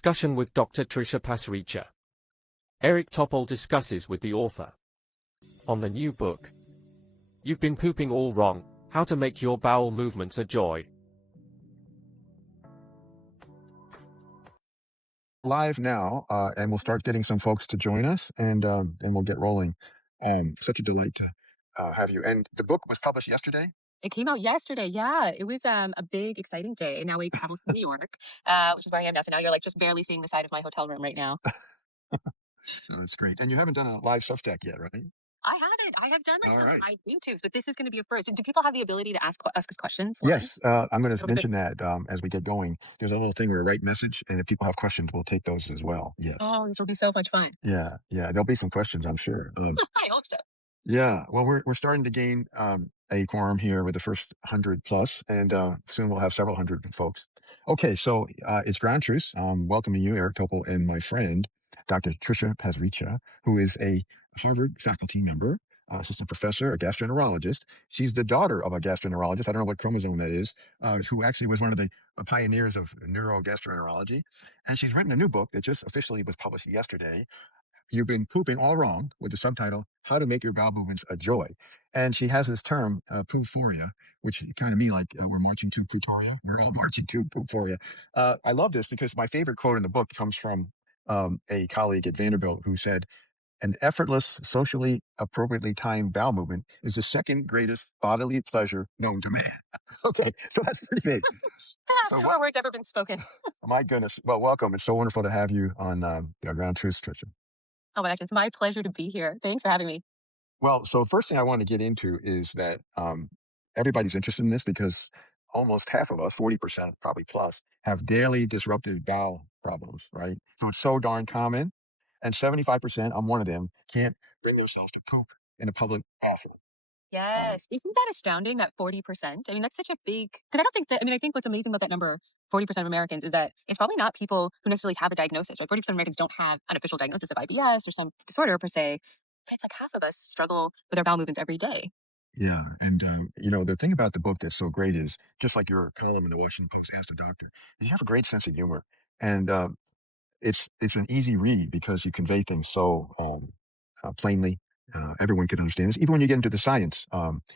Discussion with Dr. Trisha Pasricha. Eric Topol discusses with the author on the new book, You've Been Pooping All Wrong, How to Make Your Bowel Movements a Joy. Live now, and we'll start getting some folks to join us, and we'll get rolling. Such a delight to have you. And the book was published yesterday. It came out yesterday. Yeah, it was a big, exciting day. Now we traveled to New York, which is where I am now. So now you're like just barely seeing the side of my hotel room right now. That's great. And you haven't done a live Substack yet, right? I haven't. I have done like All some right. live YouTubes, but this is going to be a first. Do people have the ability to ask us questions live? Yes, I'm going to That'll be good. mention that as we get going. There's a little thing where write message, and if people have questions, we'll take those as well. Yes. Oh, this will be so much fun. Yeah, yeah. There'll be some questions, I'm sure. I hope so. Yeah, well, we're starting to gain a quorum here with the first 100 plus, and soon we'll have several hundred folks. Okay, so it's ground truth. Welcoming you, Eric Topol, and my friend, Dr. Trisha Pasricha, who is a Harvard faculty member, assistant professor, a gastroenterologist. She's the daughter of a gastroenterologist. I don't know what chromosome that is, who actually was one of the pioneers of neurogastroenterology, and she's written a new book that just officially was published yesterday. You've been pooping all wrong, with the subtitle, How to Make Your Bowel Movements a Joy. And she has this term, poophoria, which kind of mean like we're marching to Pretoria. We're all marching to poophoria. I love this because my favorite quote in the book comes from a colleague at Vanderbilt who said, an effortless, socially appropriately timed bowel movement is the second greatest bodily pleasure known to man. Okay, so that's pretty big. So Truer words ever been spoken. my goodness. Well, welcome. It's so wonderful to have you on Ground Truth, Trisha. Oh my gosh, it's my pleasure to be here. Thanks for having me. Well, so first thing I want to get into is that everybody's interested in this because almost half of us, 40% probably plus, have daily disruptive bowel problems, right? So it's so darn common. And 75%, I'm one of them, can't bring themselves to poop in a public bathroom. Um, Yes. Isn't that astounding that 40%? I mean, that's such a big, because I don't think that, I mean, I think what's amazing about that number, 40% of Americans, is that it's probably not people who necessarily have a diagnosis, right? 40% of Americans don't have an official diagnosis of IBS or some disorder per se, but it's like half of us struggle with our bowel movements every day. yeah. And, the thing about the book that's so great is just like your column in the Washington Post, Ask the Doctor, you have a great sense of humor. And it's an easy read because you convey things so plainly. Everyone can understand this, even when you get into the science,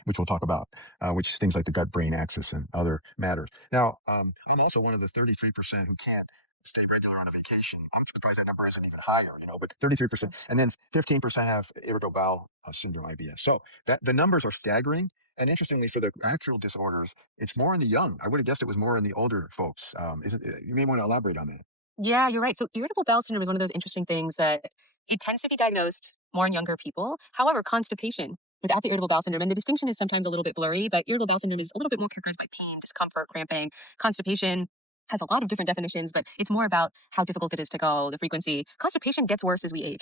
which we'll talk about, which is things like the gut-brain axis and other matters. Now, I'm also one of the 33% who can't stay regular on a vacation. I'm surprised that number isn't even higher, but 33%, and then 15% have irritable bowel syndrome, IBS. So that the numbers are staggering. And interestingly, for the actual disorders, it's more in the young. I would have guessed it was more in the older folks. You may want to elaborate on that. Yeah, you're right. So irritable bowel syndrome is one of those interesting things that it tends to be diagnosed more in younger people. However, constipation without the irritable bowel syndrome, and the distinction is sometimes a little bit blurry, but irritable bowel syndrome is a little bit more characterized by pain, discomfort, cramping. Constipation has a lot of different definitions, but it's more about how difficult it is to go, the frequency. Constipation gets worse as we age.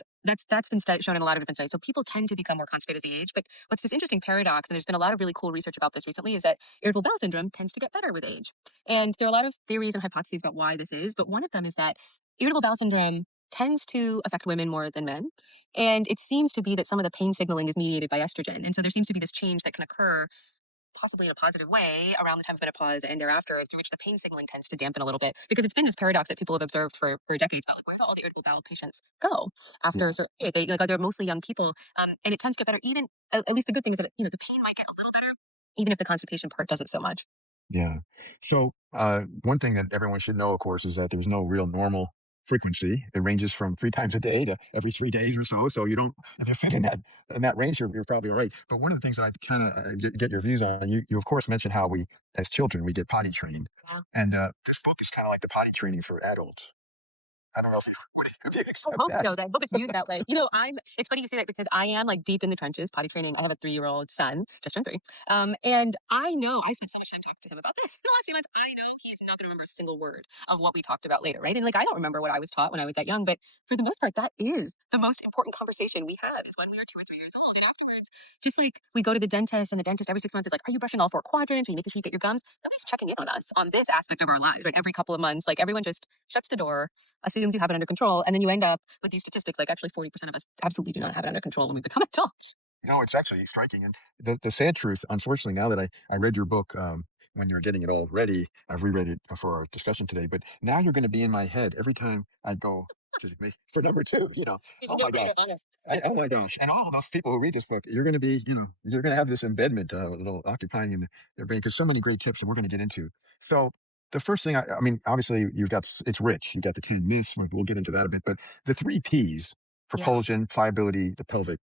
That's been shown in a lot of different studies. So people tend to become more constipated as they age. But what's this interesting paradox, and there's been a lot of really cool research about this recently, is that irritable bowel syndrome tends to get better with age. And there are a lot of theories and hypotheses about why this is, but one of them is that irritable bowel syndrome tends to affect women more than men. And it seems to be that some of the pain signaling is mediated by estrogen. And so there seems to be this change that can occur possibly in a positive way around the time of menopause and thereafter, through which the pain signaling tends to dampen a little bit. Because it's been this paradox that people have observed for decades now. Like, where do all the irritable bowel patients go after a Yeah. certain period? They're mostly young people. And it tends to get better. Even, at least the good thing is that, the pain might get a little better, even if the constipation part doesn't so much. Yeah. So, one thing that everyone should know, of course, is that there's no real normal frequency. It ranges from 3 times a day to every 3 days or so. So you don't, if you fit in that range, you're probably all right. But one of the things that I kind of get your views on, you of course mentioned how we, as children, we get potty trained, Yeah. and this book is kind of like the potty training for adults. I don't know if you if you I accept hope that. so. I hope it's viewed that way. It's funny you say that because I am like deep in the trenches, potty training. I have a 3-year-old son, just turned 3. And I know I spent so much time talking to him about this in the last few months. I know he's not going to remember a single word of what we talked about later, right? And like, I don't remember what I was taught when I was that young, but for the most part, that is the most important conversation we have is when we are 2 or 3 years old. And afterwards, just like we go to the dentist and the dentist every 6 months is like, are you brushing all 4 quadrants? Are you making sure you get your gums? Nobody's checking in on us on this aspect of our lives, right? Every couple of months, like everyone just shuts the door, assumes you have it under control, and then you end up with these statistics like actually 40% of us absolutely do not have it under control when we become adults. No, it's actually striking. And the sad truth, unfortunately, now that I read your book, when you're getting it all ready. I've reread it for our discussion today, but now you're going to be in my head every time I go to make for number two. He's Oh no my gosh. greater honest. Oh my gosh. And all of those people who read this book, you're going to be, you're going to have this embedment, a little occupying in their brain, because so many great tips that we're going to get into. So the first thing, I mean, obviously you've got, it's rich. You've got the 10 myths. We'll get into that a bit, but the three P's: Yeah. propulsion, pliability, the pelvic.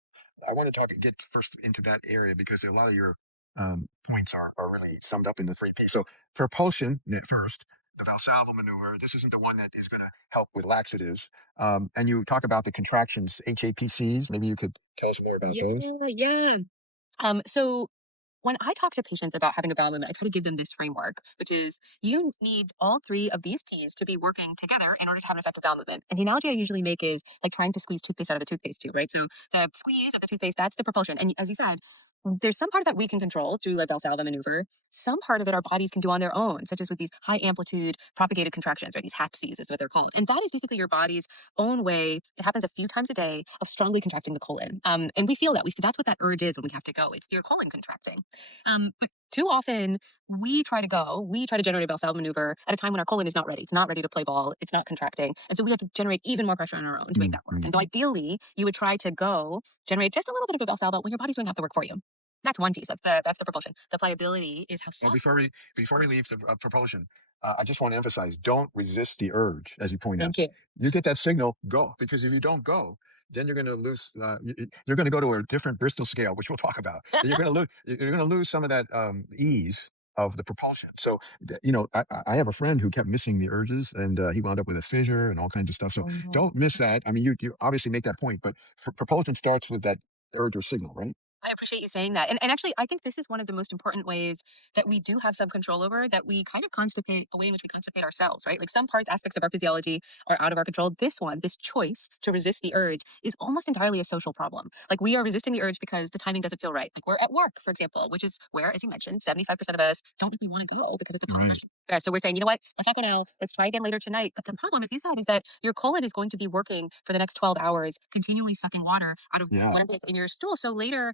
I want to get first into that area because a lot of your points are really summed up in the three P's. So propulsion first, the Valsalva maneuver. This isn't the one that is going to help with laxatives. And you talk about the contractions, HAPCs. Maybe you could tell us more about those. Yeah. So when I talk to patients about having a bowel movement, I try to give them this framework, which is you need all three of these P's to be working together in order to have an effective bowel movement. And the analogy I usually make is like trying to squeeze toothpaste out of the toothpaste tube, right? So the squeeze of the toothpaste, that's the propulsion. And as you said, there's some part of that we can control through the Valsalva maneuver. Some part of it our bodies can do on their own, such as with these high amplitude propagated contractions, right? These HAPCs is what they're called. And that is basically your body's own way. It happens a few times a day of strongly contracting the colon. And we feel that. That's what that urge is when we have to go. It's your colon contracting. But too often we try to generate a Valsalva maneuver at a time when our colon is not ready. It's not ready to play ball. It's not contracting. And so we have to generate even more pressure on our own to make that work. And so ideally, you would try to generate just a little bit of a Valsalva when your body's doing half the work for you. That's one piece. That's the propulsion. The pliability is how Well, soft. before we leave the propulsion, I just want to emphasize: don't resist the urge, as you point out. Thank you. You get that signal, go, because if you don't go, then you're going to lose. You're going to go to a different Bristol scale, which we'll talk about. And you're going to lose. You're going to lose some of that ease of the propulsion. So, I have a friend who kept missing the urges, and he wound up with a fissure and all kinds of stuff. So, Oh, no. don't miss that. I mean, you obviously make that point, but propulsion starts with that urge or signal, right? I appreciate you saying that. And actually, I think this is one of the most important ways that we do have some control over, that we kind of constipate, a way in which we constipate ourselves, right? Like some parts, aspects of our physiology are out of our control. This choice to resist the urge is almost entirely a social problem. Like we are resisting the urge because the timing doesn't feel right. Like we're at work, for example, which is where, as you mentioned, 75% of us don't really want to go because it's a Right. punishment. Yeah, so we're saying, you know what, let's not go now. Let's try again later tonight. But the problem, as you said, is that your colon is going to be working for the next 12 hours, continually sucking water out of Yeah. whatever is in your stool. So later,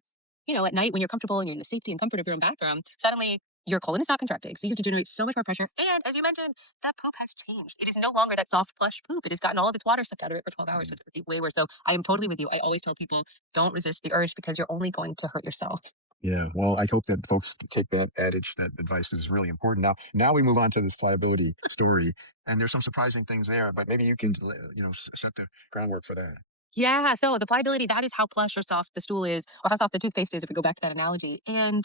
at night when you're comfortable and you're in the safety and comfort of your own bathroom, suddenly your colon is not contracting. So you have to generate so much more pressure. And as you mentioned, that poop has changed. It is no longer that soft, plush poop. It has gotten all of its water sucked out of it for 12 hours. So it's going to be way worse. So I am totally with you. I always tell people, don't resist the urge because you're only going to hurt yourself. Yeah, well, I hope that folks take that adage, that advice is really important. Now we move on to this pliability story, and there's some surprising things there, but maybe you can, set the groundwork for that. Yeah. So the pliability, that is how plush or soft the stool is, or how soft the toothpaste is, if we go back to that analogy. And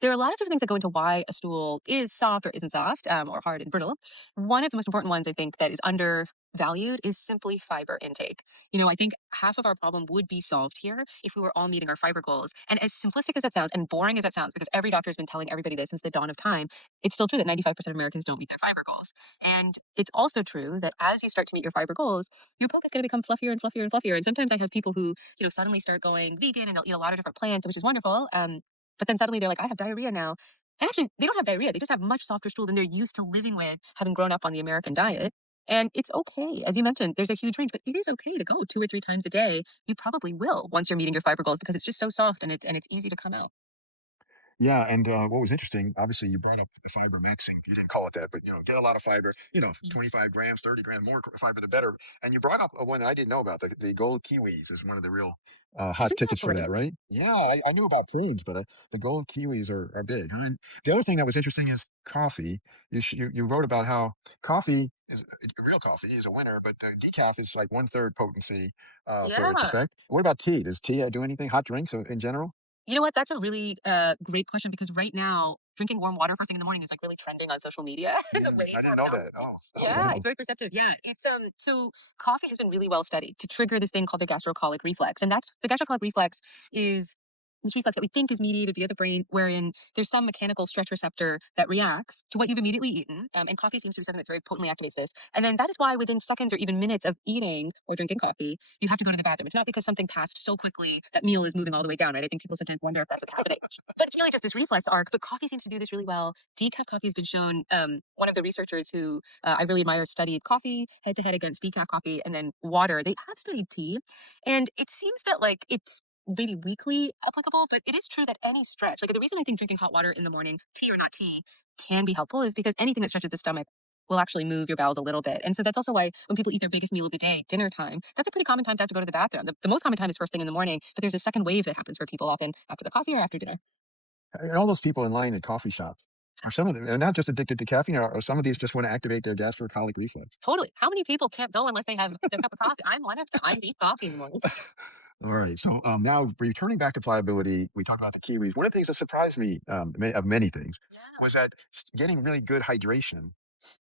there are a lot of different things that go into why a stool is soft or isn't soft, or hard and brittle. One of the most important ones I think that is undervalued is simply fiber intake. I think half of our problem would be solved here if we were all meeting our fiber goals. And as simplistic as that sounds and boring as that sounds, because every doctor has been telling everybody this since the dawn of time, it's still true that 95% of Americans don't meet their fiber goals. And it's also true that as you start to meet your fiber goals, your poop is going to become fluffier and fluffier and fluffier. And sometimes I have people who, suddenly start going vegan and they'll eat a lot of different plants, which is wonderful. But then suddenly they're like, I have diarrhea now. And actually, they don't have diarrhea. They just have much softer stool than they're used to living with, having grown up on the American diet. And it's okay. As you mentioned, there's a huge range, but it is okay to go 2 or 3 times a day. You probably will once you're meeting your fiber goals because it's just so soft and it's easy to come out. Yeah, and what was interesting, obviously, you brought up the fiber maxing. You didn't call it that, but get a lot of fiber. 25 grams, 30 grams, more fiber the better. And you brought up one I didn't know about. The gold kiwis is one of the real hot Isn't that tickets for great? that, right? Yeah, I knew about prunes, but the gold kiwis are big. Huh? And the other thing that was interesting is coffee. You wrote about how coffee is real coffee is a winner, but decaf is like one-third potency for its Yeah. effect. What about tea? Does tea do anything? Hot drinks in general? You know what? That's a really great question because right now, drinking warm water first thing in the morning is like really trending on social media as a Yeah, way I to didn't have know bowel that. movement. Oh, oh Yeah, wow. it's very perceptive. Yeah, it's so coffee has been really well studied to trigger this thing called the gastrocolic reflex, and that's the gastrocolic reflex is this reflex that we think is mediated via the brain, wherein there's some mechanical stretch receptor that reacts to what you've immediately eaten, and coffee seems to be something that very potently activates this. And then that is why within seconds or even minutes of eating or drinking coffee, you have to go to the bathroom. It's not because something passed so quickly that meal is moving all the way down, right? I think people sometimes wonder if that's what's happening. But it's really just this reflex arc. But coffee seems to do this really well. Decaf coffee has been shown. One of the researchers who I really admire studied coffee head to head against decaf coffee and then water. They have studied tea, and it seems that like it's maybe weekly applicable, but it is true that any stretch, like the reason I think drinking hot water in the morning, tea or not tea, can be helpful is because anything that stretches the stomach will actually move your bowels a little bit. And so that's also why when people eat their biggest meal of the day, dinner time, that's a pretty common time to have to go to the bathroom. The most common time is first thing in the morning, but there's a second wave that happens for people often after the coffee or after dinner. And all those people in line at coffee shops, are some of them, they're not just addicted to caffeine, or some of these just want to activate their gastrocolic reflex. Totally. How many people can't go unless they have their cup of coffee? I'm one of them. I need coffee in the morning. All right. So now returning back to pliability, we talked about the kiwis. One of the things that surprised me, of many things, Yeah. was that getting really good hydration,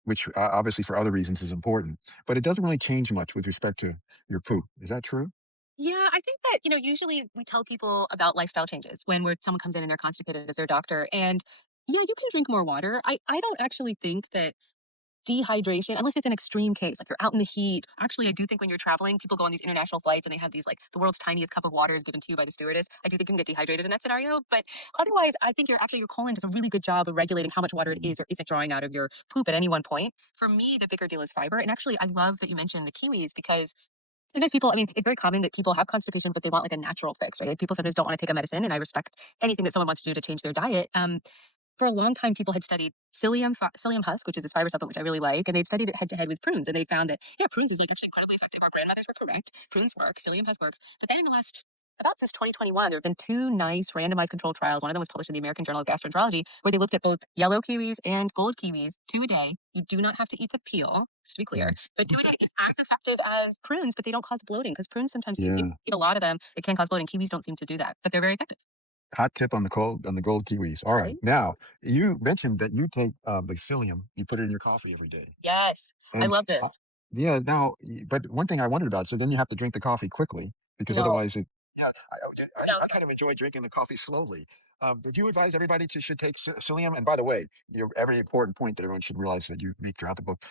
which obviously for other reasons is important, but it doesn't really change much with respect to your poop. Is that true? Yeah, I think that, usually we tell people about lifestyle changes when someone comes in and they're constipated as their doctor. And yeah, you can drink more water. I don't actually think that dehydration, unless it's an extreme case, like you're out in the heat. Actually, I do think when you're traveling, people go on these international flights and they have these like the world's tiniest cup of water is given to you by the stewardess. I do think you can get dehydrated in that scenario. But otherwise, I think your colon does a really good job of regulating how much water it Mhm. is or isn't drawing out of your poop at any one point. For me, the bigger deal is fiber. And actually, I love that you mentioned the kiwis because sometimes people, I mean, it's very common that people have constipation, but they want like a natural fix, right? Like, people sometimes don't want to take a medicine, and I respect anything that someone wants to do to change their diet. For a long time, people had studied psyllium husk, which is this fiber supplement, which I really like, and they'd studied it head to head with prunes, and they found that yeah, prunes is like actually incredibly effective. Our grandmothers were correct; prunes work, psyllium husk works. But then in the last about since 2021, there have been two nice randomized controlled trials. One of them was published in the American Journal of Gastroenterology, where they looked at both yellow kiwis and gold kiwis, two a day. You do not have to eat the peel, just to be clear, Mm. but two a day is as effective as prunes, but they don't cause bloating because prunes sometimes, if you Yeah. eat a lot of them, it can cause bloating. Kiwis don't seem to do that, but they're very effective. Hot tip on the gold kiwis. All right. Right? Now, you mentioned that you take the psyllium, you put it in your coffee every day. Yes, I And love uh, this. yeah, now, but one thing I wondered about, so then you have to drink the coffee quickly because No, otherwise yeah, no, I kind of enjoy drinking the coffee slowly. Would you advise everybody should take psyllium? And by the way, every important point that everyone should realize that you make throughout the book,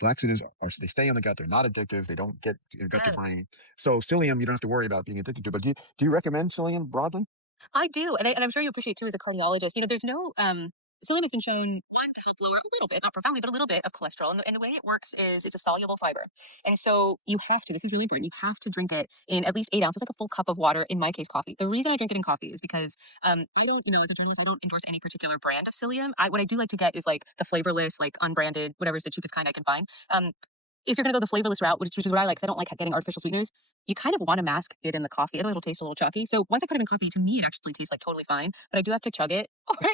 laxatives they stay in the gut. They're not addictive. They don't get gut to yes. brain. So psyllium, you don't have to worry about being addicted to. But do you recommend psyllium broadly? I do, and I'm sure you appreciate too as a cardiologist. There's no psyllium has been shown one to help lower a little bit, not profoundly, but a little bit of cholesterol. And the way it works is it's a soluble fiber, and so you have to. This is really important. You have to drink it in at least 8 ounces, like a full cup of water. In my case, coffee. The reason I drink it in coffee is because I don't, as a journalist, I don't endorse any particular brand of psyllium. What I do like to get is like the flavorless, like unbranded, whatever is the cheapest kind I can find. If you're gonna go the flavorless route, which is what I like, 'cause I don't like getting artificial sweeteners, you kind of want to mask it in the coffee. Otherwise, it'll taste a little chalky. So once I put it in coffee, to me, it actually tastes like totally fine. But I do have to chug it,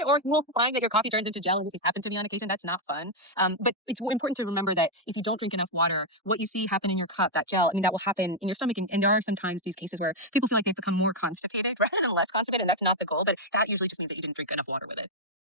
or you'll find that your coffee turns into gel. And this has happened to me on occasion. That's not fun. But it's important to remember that if you don't drink enough water, what you see happen in your cup, that gel, I mean, that will happen in your stomach. And there are sometimes these cases where people feel like they've become more constipated rather than less constipated, and that's not the goal. But that usually just means that you didn't drink enough water with it.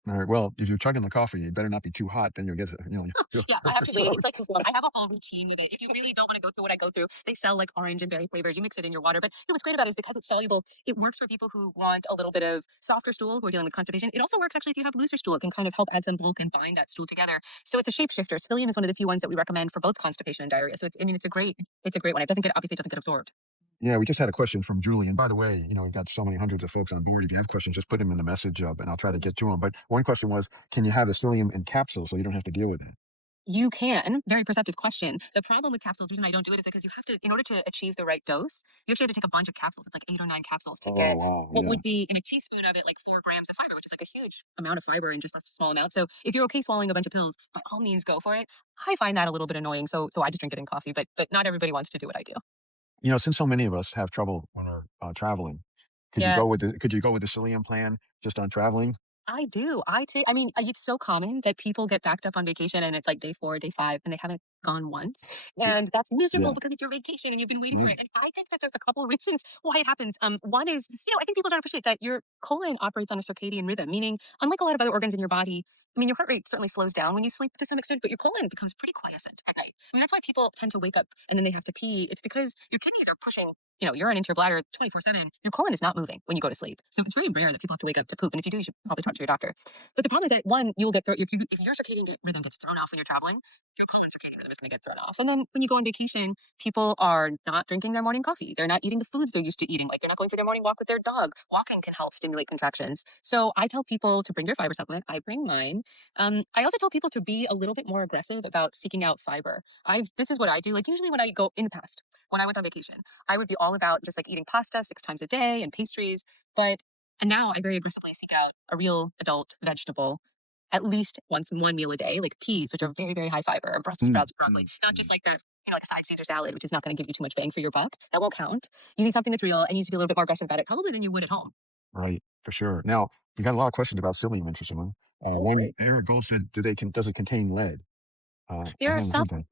All right. Well, if you're chugging the coffee, it better not be too hot. Then you'll get, you'll Yeah, I hurt have your to wait. throat. It's like this one. I have a whole routine with it. If you really don't want to go through what I go through, they sell like orange and berry flavors. You mix it in your water. But what's great about it is because it's soluble, it works for people who want a little bit of softer stool, who are dealing with constipation. It also works actually if you have looser stool. It can kind of help add some bulk and bind that stool together. So it's a shapeshifter. Psyllium is one of the few ones that we recommend for both constipation and diarrhea. So it's a great one. Obviously it doesn't get absorbed. Yeah, we just had a question from Julie. And by the way, we've got so many hundreds of folks on board. If you have questions, just put them in the message up and I'll try to get to them. But one question was, can you have the psyllium in capsules so you don't have to deal with it? You can. Very perceptive question. The problem with capsules, the reason I don't do it is because you have to, in order to achieve the right dose, you actually have to take a bunch of capsules. It's like 8 or 9 capsules to Oh, get wow. what Yeah. would be in a teaspoon of it, like 4 grams of fiber, which is like a huge amount of fiber in just a small amount. So if you're okay swallowing a bunch of pills, by all means go for it. I find that a little bit annoying. So I just drink it in coffee, but not everybody wants to do what I do. Since so many of us have trouble when we're traveling, Yeah. could you go with the psyllium plan just on traveling? I do. I mean, it's so common that people get backed up on vacation and it's like day 4, day 5, and they haven't gone once. Y- And that's miserable Yeah. because it's your vacation and you've been waiting for Right. it. And I think that there's a couple of reasons why it happens. One is, I think people don't appreciate that your colon operates on a circadian rhythm, meaning unlike a lot of other organs in your body, I mean, your heart rate certainly slows down when you sleep to some extent, but your colon becomes pretty quiescent at night. I mean, that's why people tend to wake up and then they have to pee. It's because your kidneys are pushing urine into your bladder 24/7. Your colon is not moving when you go to sleep. So it's very rare that people have to wake up to poop. And if you do, you should probably talk to your doctor. But the problem is that one, you'll get if your rhythm gets thrown off when you're traveling, your colon circadian rhythm is going to get thrown off. And then when you go on vacation, people are not drinking their morning coffee. They're not eating the foods they're used to eating. Like they're not going for their morning walk with their dog. Walking can help stimulate contractions. So I tell people to bring your fiber supplement. I bring mine. I also tell people to be a little bit more aggressive about seeking out fiber. This is what I do. Like usually when I go in the past, when I went on vacation. I would be all about just like eating pasta 6 times a day and pastries. And now I very aggressively seek out a real adult vegetable at least once one meal a day, like peas, which are very, very high fiber, or Brussels sprouts, broccoli, not just like that, like a side Caesar salad, which is not going to give you too much bang for your buck. That won't count. You need something that's real, and you need to be a little bit more aggressive about it, probably than you would at home. Right, for sure. Now, you got a lot of questions about psyllium, interesting one. Oh, One, great. Eric Gold said, does it contain lead? I There are haven't some heard that.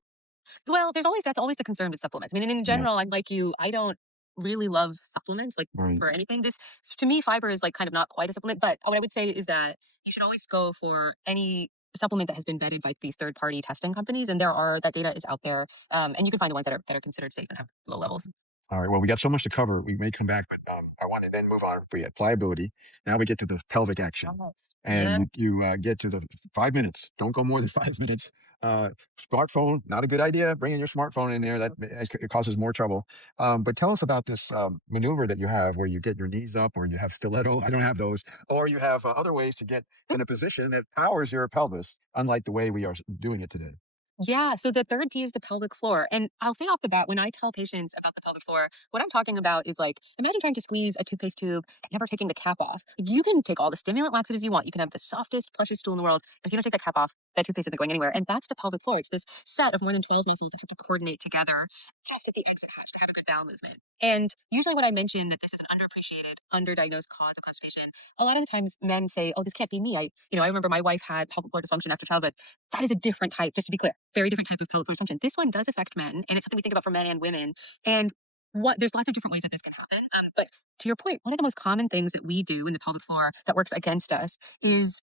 Well, that's always the concern with supplements. I mean, and in Yeah, general, I'm like you, I don't really love supplements like right. for anything. This to me, fiber is like kind of not quite a supplement, but what I would say is that you should always go for any supplement that has been vetted by these third party testing companies. And that data is out there. And you can find the ones that are considered safe and have low levels. All right. Well, we got so much to cover. We may come back, but I want to then move on. We had pliability. Now we get to the pelvic action, Yes. and Yeah. you get to the 5 minutes. Don't go more than 5 minutes. Uh, Smartphone, not a good idea. Bringing your smartphone in there, it causes more trouble. But tell us about this maneuver that you have, where you get your knees up, or you have stiletto. I don't have those, or you have other ways to get in a position that powers your pelvis, unlike the way we are doing it today. Yeah, so the third P is the pelvic floor. And I'll say off the bat, when I tell patients about the pelvic floor, what I'm talking about is like, imagine trying to squeeze a toothpaste tube and never taking the cap off. Like, you can take all the stimulant laxatives you want. You can have the softest, plushest stool in the world. If you don't take that cap off, that toothpaste isn't going anywhere. And that's the pelvic floor. It's this set of more than 12 muscles that have to coordinate together just at the exit hatch to have a good bowel movement. And usually when I mention that this is an underappreciated, underdiagnosed cause of constipation, a lot of the times men say, oh, this can't be me. I remember my wife had pelvic floor dysfunction after childbirth. That is a different type, just to be clear, very different type of pelvic floor dysfunction. This one does affect men, and it's something we think about for men and women. And there's lots of different ways that this can happen. But to your point, one of the most common things that we do in the pelvic floor that works against us is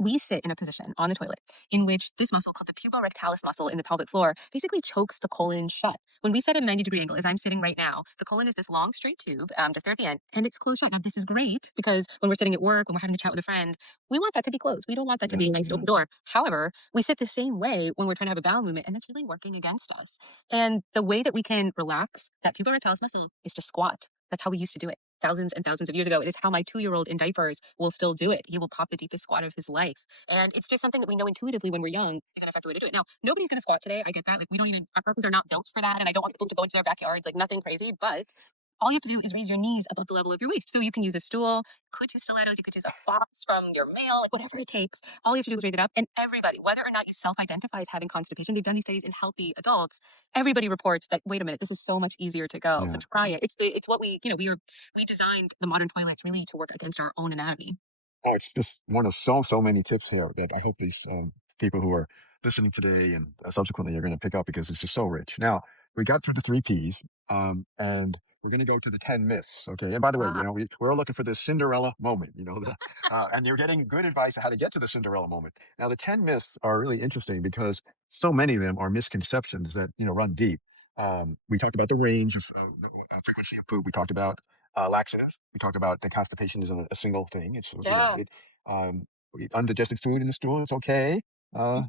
we sit in a position on the toilet in which this muscle called the puborectalis muscle in the pelvic floor basically chokes the colon shut. When we sit at a 90-degree angle, as I'm sitting right now, the colon is this long straight tube just there at the end, and it's closed shut. Now, this is great because when we're sitting at work, when we're having a chat with a friend, we want that to be closed. We don't want that to Yeah, be a nice yeah. open door. However, we sit the same way when we're trying to have a bowel movement, and that's really working against us. And the way that we can relax that puborectalis muscle is to squat. That's how we used to do it thousands and thousands of years ago. It is how my 2-year-old in diapers will still do it. He will pop the deepest squat of his life. And it's just something that we know intuitively when we're young is an effective way to do it. Now, nobody's going to squat today. I get that. Like, our persons are not built for that. And I don't want people to go into their backyards, like nothing crazy. But all you have to do is raise your knees above the level of your waist. So you can use a stool, could use stilettos, you could use a box from your mail, like whatever it takes. All you have to do is raise it up. And everybody, whether or not you self identify as having constipation, they've done these studies in healthy adults. Everybody reports that, wait a minute, this is so much easier to go. So Yeah. try it. It's what we designed the modern toilets really to work against our own anatomy. Oh, it's just one of so many tips here that I hope these people who are listening today and subsequently are going to pick up, because it's just so rich. Now, we got through the three P's, and we're going to go to the 10 myths. Okay. And by the way, Ah, we're all looking for this Cinderella moment, and you're getting good advice on how to get to the Cinderella moment. Now, the 10 myths are really interesting because so many of them are misconceptions that, run deep. We talked about the range of frequency of poop. We talked about laxatives. We talked about the constipation isn't a single thing. It's, yeah. we eat undigested food in the stool. It's okay.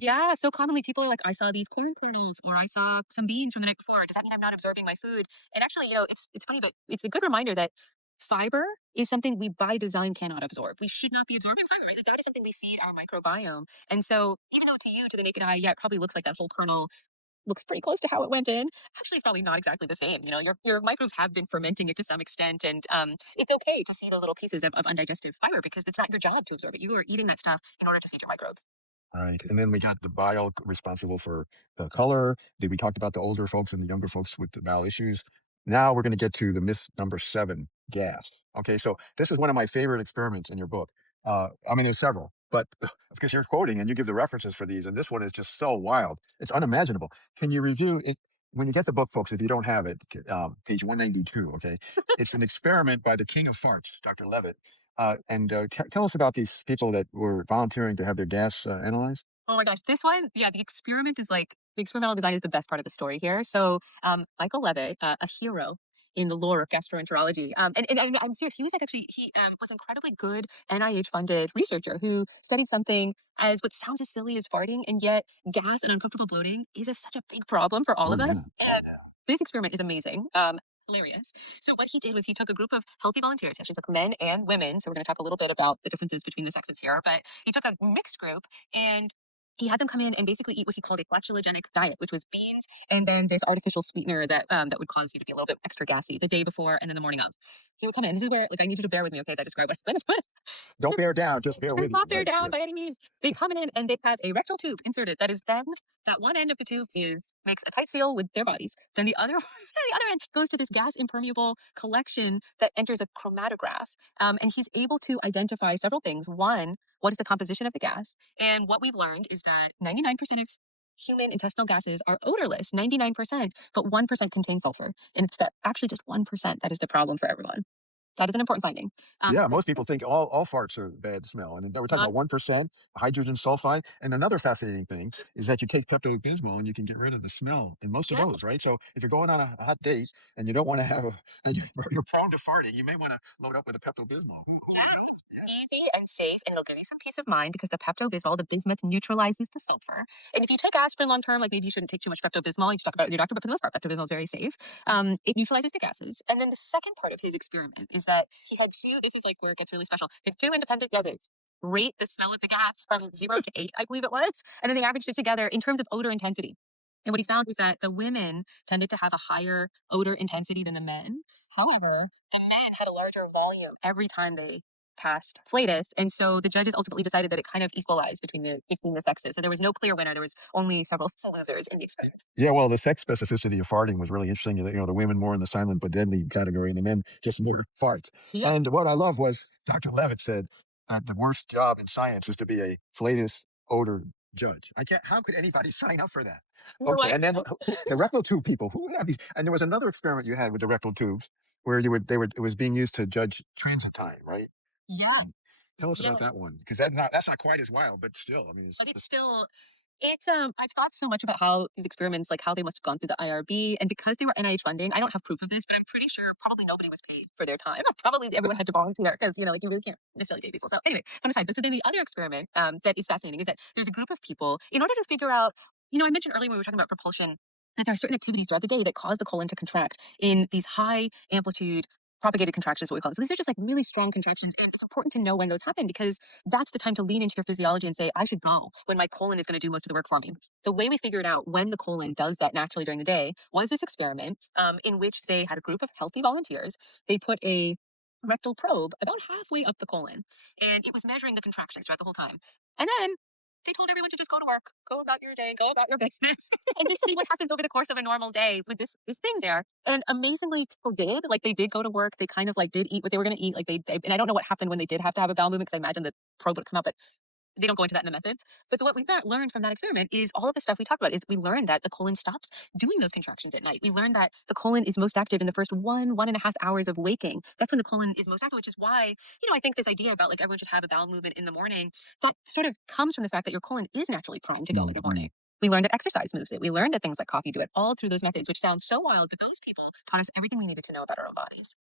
Yeah, so commonly people are like, I saw these corn kernels or I saw some beans from the night before. Does that mean I'm not absorbing my food? And actually, it's funny, but it's a good reminder that fiber is something we by design cannot absorb. We should not be absorbing fiber, right? Like, that is something we feed our microbiome. And so even though to you, to the naked eye, yeah, it probably looks like that whole kernel looks pretty close to how it went in. Actually, it's probably not exactly the same. Your microbes have been fermenting it to some extent, and it's okay to see those little pieces of undigested fiber because it's not your job to absorb it. You are eating that stuff in order to feed your microbes. Right. And then we got the bile responsible for the color. Then we talked about the older folks and the younger folks with the bowel issues. Now we're going to get to the myth number 7, gas. Okay. So this is one of my favorite experiments in your book. I mean, there's several, but because you're quoting and you give the references for these, and this one is just so wild. It's unimaginable. Can you review it? When you get the book, folks, if you don't have it, page 192, okay? It's an experiment by the king of farts, Dr. Levitt, and tell us about these people that were volunteering to have their gas analyzed. Oh my gosh, this one, yeah, the experimental design is the best part of the story here. So, Michael Levitt, a hero in the lore of gastroenterology, and I'm serious. He was like actually he was an incredibly good NIH funded researcher who studied something as what sounds as silly as farting, and yet gas and uncomfortable bloating is such a big problem for all Oh, of yeah. us. This experiment is amazing. Hilarious. So what he did was he took a group of healthy volunteers. He actually took men and women. So we're going to talk a little bit about the differences between the sexes here. But he took a mixed group and he had them come in and basically eat what he called a flatulogenic diet, which was beans and then this artificial sweetener that would cause you to be a little bit extra gassy the day before and then the morning of. He would come in. This is where, like, I need you to bear with me, okay, as I describe what's Don't bear down, just bear do with me. not bear Right. down Yeah. by any means. They come in and they have a rectal tube inserted. That is then that one end of the tube makes a tight seal with their bodies. Then the other the other end goes to this gas impermeable collection that enters a chromatograph. And he's able to identify several things. One, what is the composition of the gas? And what we've learned is that 99% of human intestinal gases are odorless, 99%, but 1% contain sulfur. And it's that actually just 1% that is the problem for everyone. That is an important finding. Yeah, most people think all farts are bad smell, and we're talking Not about 1% hydrogen sulfide. And another fascinating thing is that you take Pepto-Bismol and you can get rid of the smell in most of yeah. those, right? So if you're going on a hot date and you don't want to have and you're prone to farting, you may want to load up with a Pepto-Bismol. Easy and safe, and it'll give you some peace of mind because the Pepto-Bismol, the bismuth, neutralizes the sulfur. And if you take aspirin long term, like maybe you shouldn't take too much Pepto-Bismol. You should talk about it with your doctor, but for the most part, Pepto-Bismol is very safe. It neutralizes the gases. And then the second part of his experiment is that he had two. This is like where it gets really special. He had two independent judges rate the smell of the gas from 0 to 8, I believe it was, and then they averaged it together in terms of odor intensity. And what he found was that the women tended to have a higher odor intensity than the men. However, the men had a larger volume every time they past flatus. And so the judges ultimately decided that it kind of equalized between the sexes. So there was no clear winner. There was only several losers in the experiment. Yeah, well, the sex specificity of farting was really interesting. The women more in the silent but deadly category, and the men just more farts. Yeah. And what I love was Dr. Levitt said that the worst job in science is to be a flatus odor judge. I can't. How could anybody sign up for that? You're Okay, right. and then the rectal tube people. Who would have these? And there was another experiment you had with the rectal tubes where it was being used to judge transit time, right? Yeah. Tell us Yeah. about that one because that's not quite as wild, but still, I mean, But it's I've thought so much about how these experiments, like how they must have gone through the IRB, and because they were NIH funding, I don't have proof of this, but I'm pretty sure probably nobody was paid for their time. Probably everyone had to volunteer because like you really can't necessarily pay people. So anyway, on the side. But so then the other experiment that is fascinating is that there's a group of people in order to figure out. I mentioned earlier when we were talking about propulsion that there are certain activities throughout the day that cause the colon to contract in these high amplitude propagated contractions, what we call them. So these are just like really strong contractions, and it's important to know when those happen because that's the time to lean into your physiology and say, I should go when my colon is going to do most of the work for me. The way we figured out when the colon does that naturally during the day was this experiment in which they had a group of healthy volunteers. They put a rectal probe about halfway up the colon, and it was measuring the contractions throughout the whole time. And then they told everyone to just go to work, go about your day, go about your business, and just see what happens over the course of a normal day with this thing there. And amazingly, people did. Like they did go to work. They kind of like did eat what they were going to eat. Like and I don't know what happened when they did have to have a bowel movement because I imagine the probe would come out, but they don't go into that in the methods. But what we learned from that experiment is all of the stuff we talked about is we learned that the colon stops doing those contractions at night. We learned that the colon is most active in the first 1.5 hours of waking. That's when the colon is most active, which is why, I think this idea about like everyone should have a bowel movement in the morning, that sort of comes from the fact that your colon is naturally primed to go in the morning. We learned that exercise moves it. We learned that things like coffee do it all through those methods, which sounds so wild, but those people taught us everything we needed to know about our own bodies.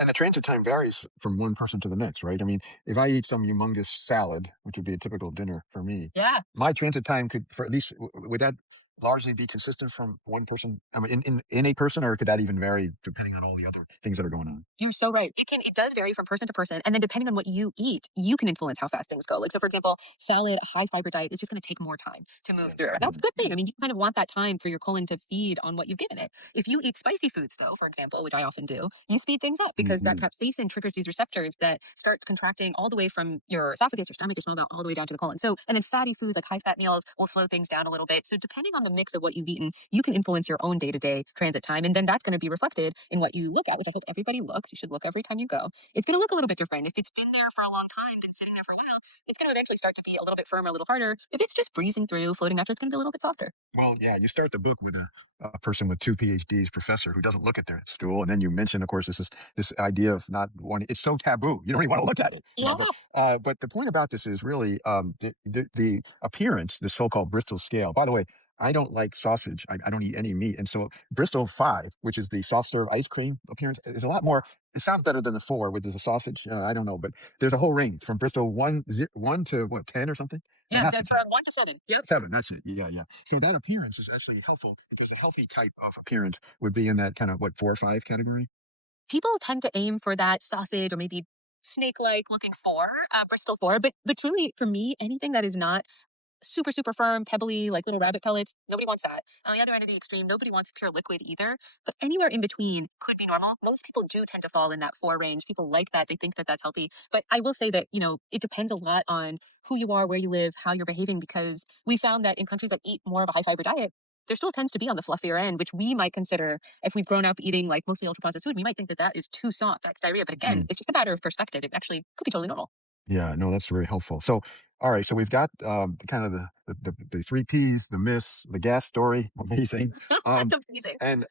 And the transit time varies from one person to the next, right? I mean, if I eat some humongous salad, which would be a typical dinner for me, Yeah. my transit time could, for at least, would that largely be consistent from one person, I mean, in a person, or could that even vary depending on all the other things that are going on? You're so right. It does vary from person to person. And then depending on what you eat, you can influence how fast things go. Like, so for example, salad, a high fiber diet is just going to take more time to move Yeah. through. And that's a good thing. I mean, you kind of want that time for your colon to feed on what you've given it. If you eat spicy foods, though, for example, which I often do, you speed things up because that capsaicin triggers these receptors that start contracting all the way from your esophagus, your stomach, your small bowel, all the way down to the colon. So, and then fatty foods like high fat meals will slow things down a little bit. So depending on the mix of what you've eaten, you can influence your own day-to-day transit time. And then that's going to be reflected in what you look at, which I hope everybody looks. You should look every time you go. It's going to look a little bit different. If it's been there for a long time, been sitting there for a while, it's going to eventually start to be a little bit firmer, a little harder. If it's just breezing through, floating after, it's going to be a little bit softer. Well, yeah, you start the book with a person with 2 PhDs, professor who doesn't look at their stool, and then you mention, of course, this idea of not wanting. It's so taboo. You don't even want to look at it. Yeah. But the point about this is really the appearance, the so-called Bristol scale. By the way, I don't like sausage. I don't eat any meat, and so Bristol 5, which is the soft serve ice cream appearance, is a lot more. It sounds better than the 4, which is a sausage. I don't know, but there's a whole range from Bristol 1 to what 10 or something. Yeah, Not to 10. from 1 to 7. Yep. 7, that's it. Yeah, yeah. So that appearance is actually helpful because a healthy type of appearance would be in that kind of what 4 or 5 category. People tend to aim for that sausage or maybe snake-like looking 4, Bristol 4. But truly, for me, anything that is not super, super firm, pebbly, like little rabbit pellets. Nobody wants that. On the other end of the extreme, nobody wants pure liquid either. But anywhere in between could be normal. Most people do tend to fall in that 4 range. People like that. They think that that's healthy. But I will say that, it depends a lot on who you are, where you live, how you're behaving, because we found that in countries that eat more of a high fiber diet, there still tends to be on the fluffier end, which we might consider, if we've grown up eating like mostly ultra processed food, we might think that that is too soft. That's diarrhea. But again, Mm. it's just a matter of perspective. It actually could be totally normal. Yeah, no, that's very helpful. So, all right, so we've got kind of the three P's, the myths, the gas story, amazing. That's Um, amazing. and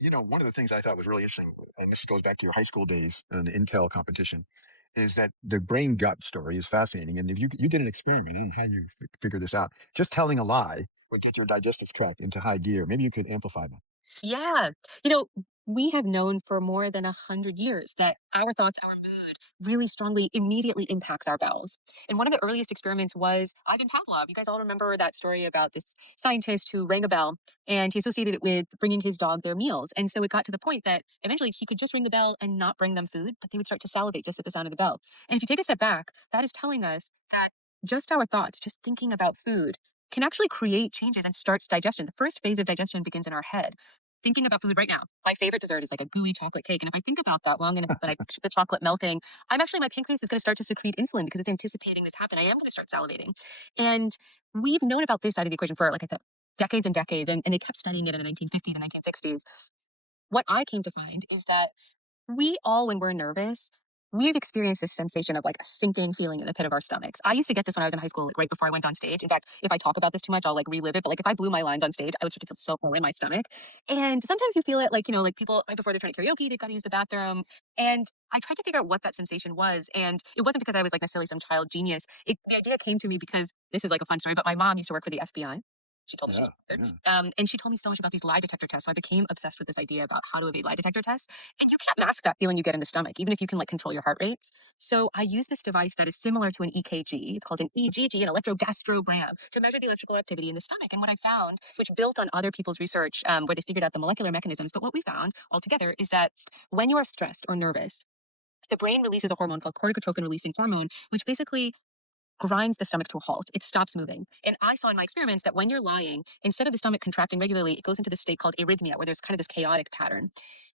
one of the things I thought was really interesting, and this goes back to your high school days and the Intel competition, is that the brain gut story is fascinating. And if you did an experiment, I don't know how you figured this out, just telling a lie would get your digestive tract into high gear. Maybe you could amplify that. Yeah. You know, we have known for more than 100 years that our thoughts, our mood really strongly immediately impacts our bowels. And one of the earliest experiments was Ivan Pavlov. You guys all remember that story about this scientist who rang a bell and he associated it with bringing his dog their meals. And so it got to the point that eventually he could just ring the bell and not bring them food, but they would start to salivate just at the sound of the bell. And if you take a step back, that is telling us that just our thoughts, just thinking about food, can actually create changes and starts digestion. The first phase of digestion begins in our head. Thinking about food right now. My favorite dessert is like a gooey chocolate cake. And if I think about that long enough that I picture the chocolate melting, my pancreas is going to start to secrete insulin because it's anticipating this happen. I am going to start salivating. And we've known about this side of the equation for, like I said, decades and decades. And they kept studying it in the 1950s and 1960s. What I came to find is that we all, when we're nervous, we've experienced this sensation of like a sinking feeling in the pit of our stomachs. I used to get this when I was in high school, like right before I went on stage. In fact, if I talk about this too much, I'll like relive it. But like if I blew my lines on stage, I would start to feel so full in my stomach. And sometimes you feel it like, like people right before they're trying to karaoke, they've got to use the bathroom. And I tried to figure out what that sensation was. And it wasn't because I was like necessarily some child genius. The idea came to me because this is like a fun story, but my mom used to work for the FBI. She told us she's Yeah, a yeah. and she told me so much about these lie detector tests. So I became obsessed with this idea about how to evade lie detector tests. And you can't mask that feeling you get in the stomach, even if you can like control your heart rate. So I use this device that is similar to an EKG. It's called an EGG, an electrogastrogram, to measure the electrical activity in the stomach. And what I found, which built on other people's research, where they figured out the molecular mechanisms, but what we found altogether is that when you are stressed or nervous, the brain releases a hormone called corticotropin releasing hormone, which basically grinds the stomach to a halt. It stops moving. And I saw in my experiments that when you're lying, instead of the stomach contracting regularly, it goes into this state called arrhythmia, where there's kind of this chaotic pattern.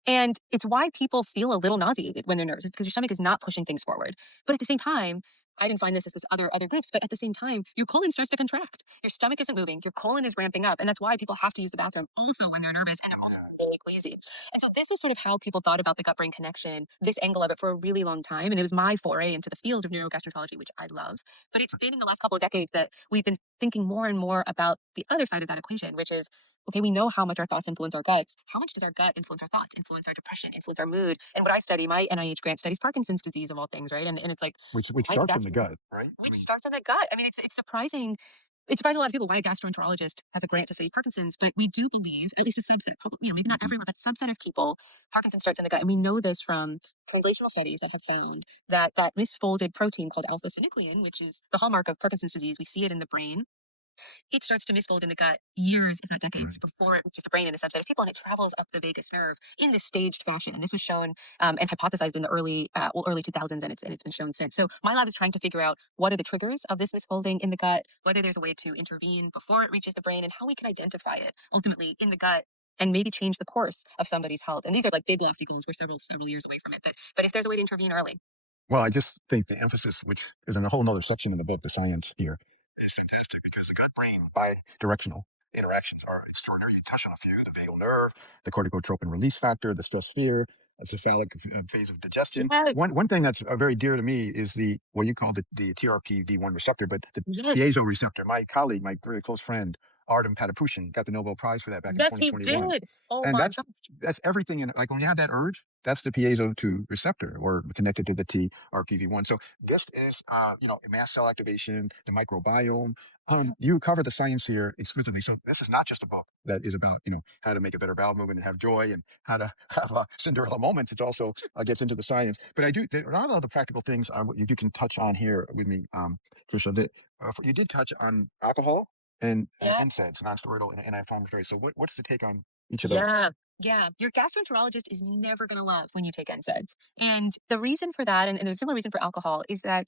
And it's why people feel a little nauseated when they're nervous, because your stomach is not pushing things forward. But at the same time, I didn't find this was other groups, but at the same time, your colon starts to contract. Your stomach isn't moving, your colon is ramping up, and that's why people have to use the bathroom also when they're nervous and they're also really queasy. And so this was sort of how people thought about the gut brain connection, this angle of it for a really long time. And it was my foray into the field of neurogastroenterology, which I love. But it's been in the last couple of decades that we've been thinking more and more about the other side of that equation, which is okay, we know how much our thoughts influence our guts. How much does our gut influence our thoughts, influence our depression, influence our mood? And what I study, my NIH grant studies Parkinson's disease of all things, right? And it's like, Which why a starts in the gut, right? I which mean, starts in the gut. I mean, it's surprising. It surprises a lot of people why a gastroenterologist has a grant to study Parkinson's, but we do believe, at least a subset, maybe not everyone, but subset of people, Parkinson's starts in the gut. And we know this from translational studies that have found that that misfolded protein called alpha-synuclein, which is the hallmark of Parkinson's disease, we see it in the brain. It starts to misfold in the gut years, if not decades, right. before it reaches the brain in a subset of people, and it travels up the vagus nerve in this staged fashion. And this was shown and hypothesized in the early 2000s, and it's been shown since. So my lab is trying to figure out what are the triggers of this misfolding in the gut, whether there's a way to intervene before it reaches the brain, and how we can identify it ultimately in the gut and maybe change the course of somebody's health. And these are like big lofty goals. We're several years away from it, but if there's a way to intervene early. Well, I just think the emphasis, which is in a whole nother section in the book, the science here, is fantastic because the gut-brain bi-directional interactions are extraordinary. You touch on a few: the vagal nerve, the corticotropin release factor, the stress sphere, a cephalic phase of digestion. Yes, One thing that's very dear to me is the what you call the TRPV1 receptor, but the yes, piezo receptor. My colleague, my very close friend, Artem Patapushin, got the Nobel Prize for that back in yes, he 2021. did. Oh And my that's God. that's everything in it. Like when you have that urge, that's the piezo2 receptor or connected to the TRPV1. So this is, mast cell activation, the microbiome. You cover the science here exquisitely. So this is not just a book that is about, how to make a better bowel movement and have joy and how to have Cinderella moments. It's also gets into the science. But there are a lot of other practical things if you can touch on here with me, Trisha. You did touch on alcohol and Yeah. NSAIDs, non-steroidal and anti-inflammatory. So what's the take on each of those? Yeah. Yeah. Your gastroenterologist is never going to love when you take NSAIDs. And the reason for that, and there's a similar reason for alcohol, is that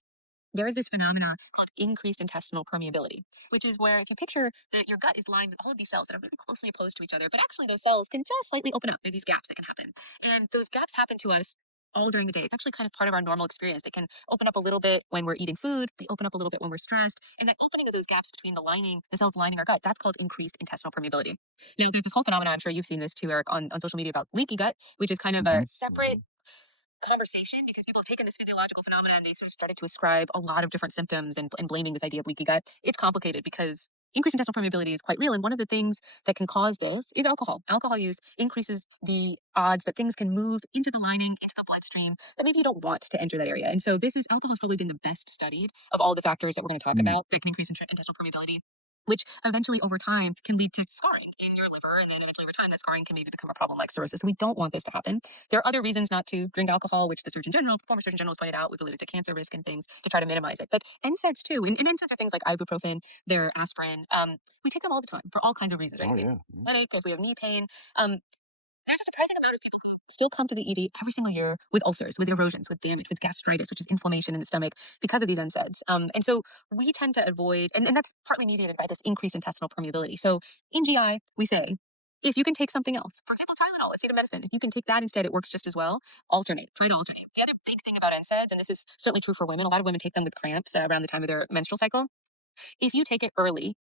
there is this phenomenon called increased intestinal permeability, which is where if you picture that your gut is lined with all of these cells that are really closely opposed to each other, but actually those cells can just slightly open up. There are these gaps that can happen. And those gaps happen to us all during the day. It's actually kind of part of our normal experience. They can open up a little bit when we're eating food, they open up a little bit when we're stressed. And that opening of those gaps between the cells lining our gut, that's called increased intestinal permeability. Now, there's this whole phenomenon, I'm sure you've seen this too, Eric, on social media about leaky gut, which is kind of a separate conversation because people have taken this physiological phenomenon and they sort of started to ascribe a lot of different symptoms and blaming this idea of leaky gut. It's complicated because increased intestinal permeability is quite real. And one of the things that can cause this is alcohol. Alcohol use increases the odds that things can move into the lining, into the bloodstream that maybe you don't want to enter that area. And so alcohol has probably been the best studied of all the factors that we're going to talk about that can increase intestinal permeability, which eventually over time can lead to scarring in your liver. And then eventually over time, that scarring can maybe become a problem like cirrhosis. So we don't want this to happen. There are other reasons not to drink alcohol, which the former Surgeon General has pointed out, we've alluded to cancer risk and things to try to minimize it. But NSAIDs too, and NSAIDs are things like ibuprofen, they're aspirin. We take them all the time for all kinds of reasons, right? Oh, yeah. Headache, if we have knee pain. There's a surprising amount of people who still come to the ED every single year with ulcers, with erosions, with damage, with gastritis, which is inflammation in the stomach because of these NSAIDs. And so we tend to avoid, and that's partly mediated by this increased intestinal permeability. So in GI, we say, if you can take something else, for example, Tylenol, acetaminophen, if you can take that instead, it works just as well. Alternate, try to alternate. The other big thing about NSAIDs, and this is certainly true for women, a lot of women take them with cramps around the time of their menstrual cycle. If you take it early,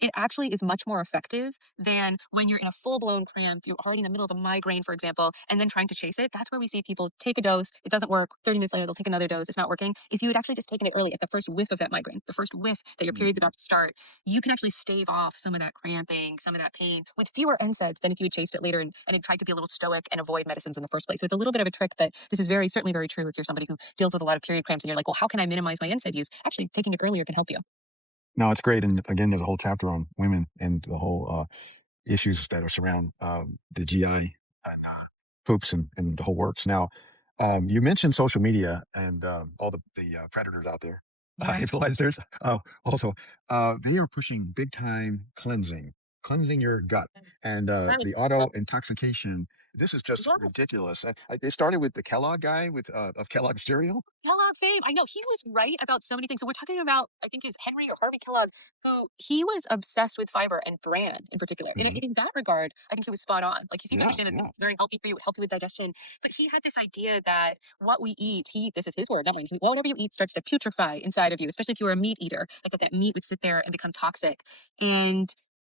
it actually is much more effective than when you're in a full-blown cramp, you're already in the middle of a migraine, for example, and then trying to chase it. That's where we see people take a dose, it doesn't work, 30 minutes later, they'll take another dose, it's not working. If you had actually just taken it early at the first whiff of that migraine, the first whiff that your period's about to start, you can actually stave off some of that cramping, some of that pain with fewer NSAIDs than if you had chased it later and had tried to be a little stoic and avoid medicines in the first place. So it's a little bit of a trick, but this is certainly very true if you're somebody who deals with a lot of period cramps and you're like, well, how can I minimize my NSAID use? Actually, taking it earlier can help you. No, it's great. And again, there's a whole chapter on women and the whole issues that are surround the GI poops and the whole works. Now, you mentioned social media and all the predators out there, Yeah. influencers. Also, they are pushing big time cleansing your gut, and the auto intoxication. This is just Yes. ridiculous. It started with the Kellogg guy of Kellogg cereal. Kellogg fame. I know he was right about so many things. So we're talking about, I think it's Henry or Harvey Kellogg, who he was obsessed with fiber and bran in particular. And Hmm. in that regard, I think he was spot on. Like he seemed to Yeah, understand that this yeah. is very healthy for you, would help you with digestion. But he had this idea that what we eat, this is his word, not mine. Whatever you eat starts to putrefy inside of you, especially if you were a meat eater, like that meat would sit there and become toxic. And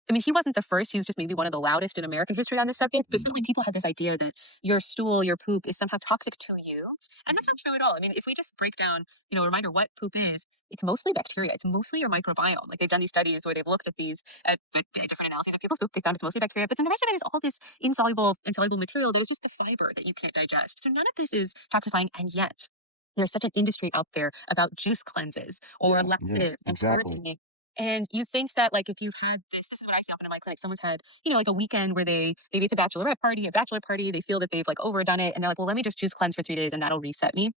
I mean, he wasn't the first. He was just maybe one of the loudest in American history on this subject. But certainly people had this idea that your stool, your poop is somehow toxic to you. And that's not true at all. I mean, if we just break down, a reminder what poop is, it's mostly bacteria. It's mostly your microbiome. Like they've done these studies where they've looked at different analyses of people's poop. They found it's mostly bacteria, but then the rest of it is all this insoluble and soluble material that is just the fiber that you can't digest. So none of this is toxifying, and yet there's such an industry out there about juice cleanses or laxatives and Exactly. purging. And you think that like if you've had this is what I see often in my clinic. Someone's had, like a weekend where maybe it's a bachelorette party, a bachelor party, they feel that they've like overdone it and they're like, well, let me just juice cleanse for 3 days and that'll reset me.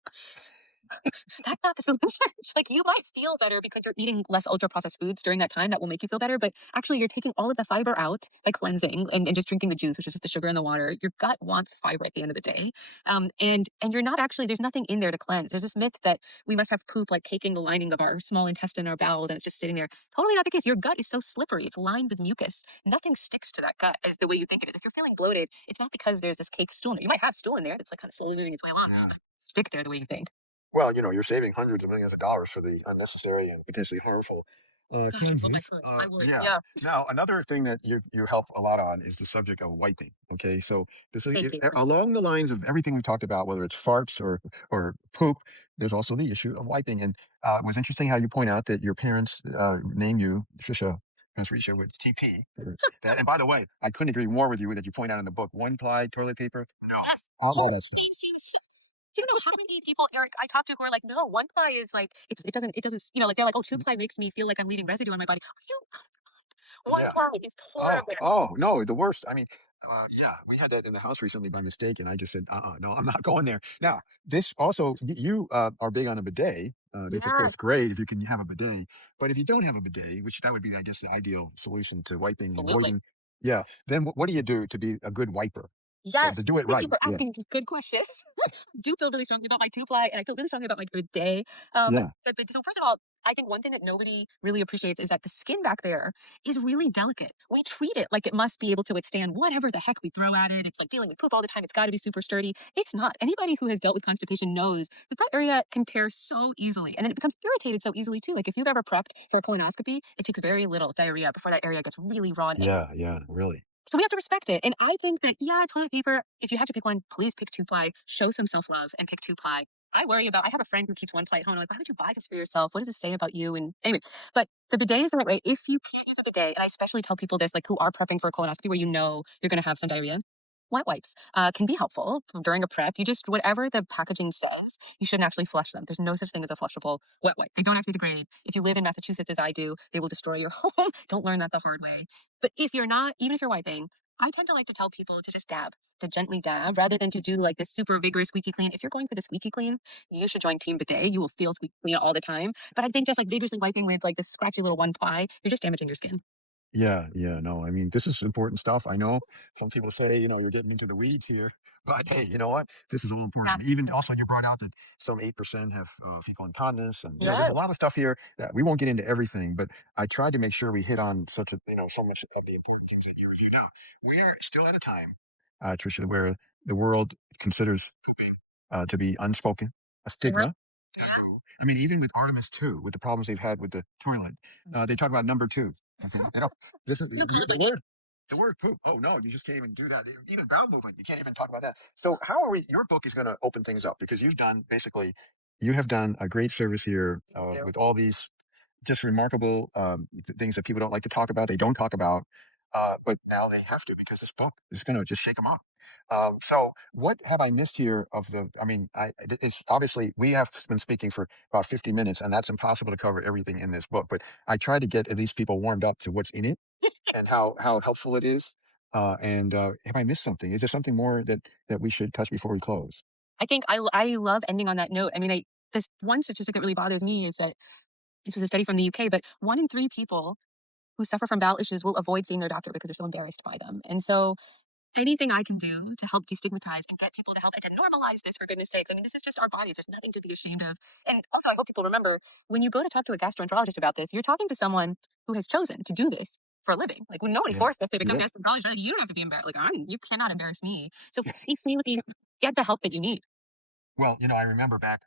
That's not the solution. Like you might feel better because you're eating less ultra processed foods during that time. That will make you feel better. But actually, you're taking all of the fiber out by cleansing and just drinking the juice, which is just the sugar in the water. Your gut wants fiber at the end of the day. And you're not actually, there's nothing in there to cleanse. There's this myth that we must have poop like caking the lining of our small intestine, our bowels, and it's just sitting there. Totally not the case. Your gut is so slippery. It's lined with mucus. Nothing sticks to that gut as the way you think it is. If you're feeling bloated, it's not because there's this cake stool in there. You might have stool in there that's like kind of slowly moving its way along, Yeah. but stick there the way you think. Well, you're saving hundreds of millions of dollars for the unnecessary and potentially harmful Gosh, I hope I cleanses. could. I would. Yeah. Yeah. Now, another thing that you help a lot on is the subject of wiping. Okay, so this is Thank you. along the lines of everything we've talked about, whether it's farts or poop. There's also the issue of wiping, and it was interesting how you point out that your parents named you Trisha. Pasricha with TP. That, and by the way, I couldn't agree more with you that you point out in the book one ply toilet paper. Yes. All Whole that stuff. thing seems so. You don't know how many people, Eric, I talked to who are like, no, one ply is like, it doesn't, like they're like, oh, two ply makes me feel like I'm leaving residue on my body. One Yeah. ply is horrible. Oh, no, the worst. I mean, yeah, we had that in the house recently by mistake, and I just said, no, I'm not going there. Now, this also, you are big on a bidet. That's of Yeah, course great if you can have a bidet, but if you don't have a bidet, which that would be, I guess, the ideal solution to wiping and absolutely. avoiding, yeah, then what do you do to be a good wiper? Yes. To do it Thank you right. for Yeah. asking these good questions. Do feel really strongly about my two-ply, and I feel really strongly about my bidet. Yeah. So first of all, I think one thing that nobody really appreciates is that the skin back there is really delicate. We treat it like it must be able to withstand whatever the heck we throw at it. It's like dealing with poop all the time. It's got to be super sturdy. It's not. Anybody who has dealt with constipation knows that that area can tear so easily, and then it becomes irritated so easily too. Like if you've ever prepped for a colonoscopy, it takes very little diarrhea before that area gets really raw and Yeah. Yeah. Really. so we have to respect it. And I think that, yeah, toilet paper, if you have to pick one, please pick two-ply, show some self-love and pick two-ply. I have a friend who keeps one-ply at home. I'm like, why would you buy this for yourself? What does this say about you? And anyway, but the bidet is the right way. If you can't use a bidet, and I especially tell people this, like who are prepping for a colonoscopy where you know you're going to have some diarrhea, wet wipes can be helpful during a prep. You just, whatever the packaging says, you shouldn't actually flush them. There's no such thing as a flushable wet wipe. They don't actually degrade. If you live in Massachusetts as I do, they will destroy your home. Don't learn that the hard way. But if you're not, even if you're wiping, I tend to like to tell people to just dab, to gently dab, rather than to do like this super vigorous squeaky clean. If you're going for the squeaky clean, you should join Team Bidet. You will feel squeaky clean all the time. But I think just like vigorously wiping with like this scratchy little one ply, you're just damaging your skin. Yeah, yeah, no, I mean, this is important stuff. I know some people say, you're getting into the weeds here, but hey, you know what? This is all Yeah. important. Even also, you brought out that some 8% have fecal incontinence, and there's a Yes. lot of stuff here that we won't get into everything, but I tried to make sure we hit on so much of the important things in your review. Now, we are still at a time, Trisha, where the world considers to be unspoken, a Yeah. stigma, taboo. I mean, even with Artemis 2, with the problems they've had with the toilet, they talk about number two. You know, this is the word poop. Oh no, you just can't even do that. Even bowel movement, you can't even talk about that. So how are we? Your book is going to open things up because you have done a great service here with all these just remarkable things that people don't like to talk about. They don't talk about, but now they have to because this book is going to just shake them up. So, what have I missed here? I mean, it's obviously we have been speaking for about 50 minutes, and that's impossible to cover everything in this book. But I try to get at least people warmed up to what's in it and how helpful it is. Have I missed something? Is there something more that we should touch before we close? I think I love ending on that note. I mean, this one statistic that really bothers me is that this was a study from the UK, but 1 in 3 people who suffer from bowel issues will avoid seeing their doctor because they're so embarrassed by them. And so anything I can do to help destigmatize and get people to help and to normalize this, for goodness sakes. I mean, this is just our bodies. There's nothing to be ashamed of. And also, I hope people remember when you go to talk to a gastroenterologist about this, you're talking to someone who has chosen to do this for a living. Like when nobody Yeah, forced us to become yeah. gastroenterologists, like, you don't have to be embarrassed. Like you cannot embarrass me. So please, please, get the help that you need. Well, I remember back,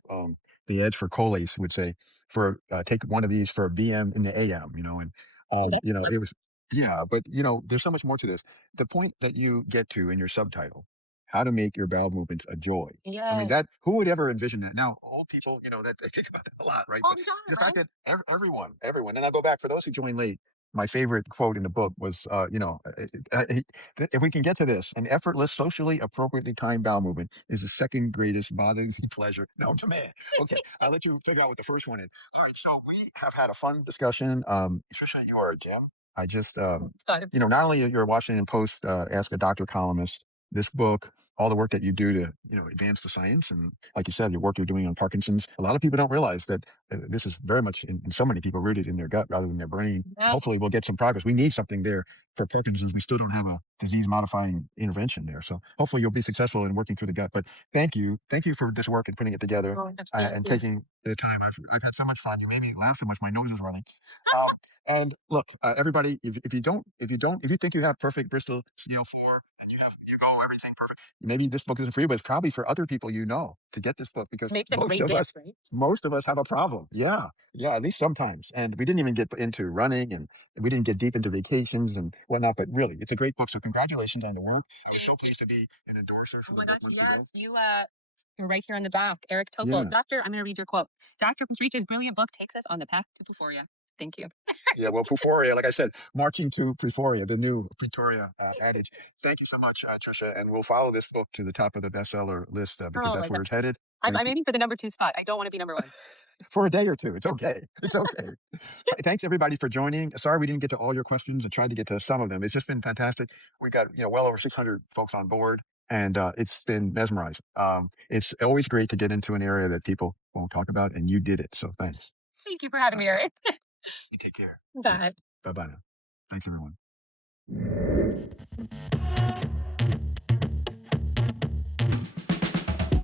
the ads for Coley's would say, for take one of these for a BM in the AM, and it was, yeah, but there's so much more to this. The point that you get to in your subtitle, how to make your bowel movements a joy. I mean, Yes. who would ever envision that? Now, old people, that they think about that a lot, right? All But the time, the fact right? that everyone, and I'll go back for those who joined late. My favorite quote in the book was, if we can get to this, an effortless, socially appropriately timed bowel movement is the second greatest bodily pleasure known to man. Okay, I'll let you figure out what the first one is. All right, so we have had a fun discussion. Trisha, you are a gem. I just, God, it's not only you're a Washington Post Ask a Doctor columnist, this book, all the work that you do to, advance the science, and like you said, the work you're doing on Parkinson's. A lot of people don't realize that this is very much in so many people rooted in their gut rather than their brain. yeah. Hopefully, we'll get some progress. We need something there for Parkinson's. We still don't have a disease modifying intervention there. So hopefully, you'll be successful in working through the gut. But thank you for this work and putting it together Oh, thank and you. taking the time. I've had so much fun. You made me laugh so much. My nose is running. And look, everybody, if you think you have perfect Bristol scale 4 and you go everything perfect, maybe this book isn't for you, but it's probably for other people to get this book because Makes a great gift, right? most of us have a problem. Yeah, yeah, at least sometimes. And we didn't even get into running, and we didn't get deep into vacations and whatnot. But really, it's a great book. So congratulations on the work. I was so Thank you. pleased to be an endorser for Oh the my book gosh, months ago. yes. You're right here on the back. Eric Topol. Yeah. Doctor, I'm gonna read your quote. Dr. Pasricha's brilliant book takes us on the path to Euphoria. Thank you. Yeah, well, Puforia, like I said, marching to Preforia, the new Pretoria adage. Thank you so much, Trisha, and we'll follow this book to the top of the bestseller list because Oh my that's where god. it's headed. I'm Thank you. aiming for the number 2 spot. I don't want to be number 1. For a day or two, it's okay. It's okay. Thanks everybody for joining. Sorry we didn't get to all your questions. I tried to get to some of them. It's just been fantastic. We got well over 600 folks on board, and it's been mesmerizing. It's always great to get into an area that people won't talk about, and you did it. So thanks. Thank you for having me, Eric. You take care. Bye. Thanks. Bye bye now. Thanks everyone.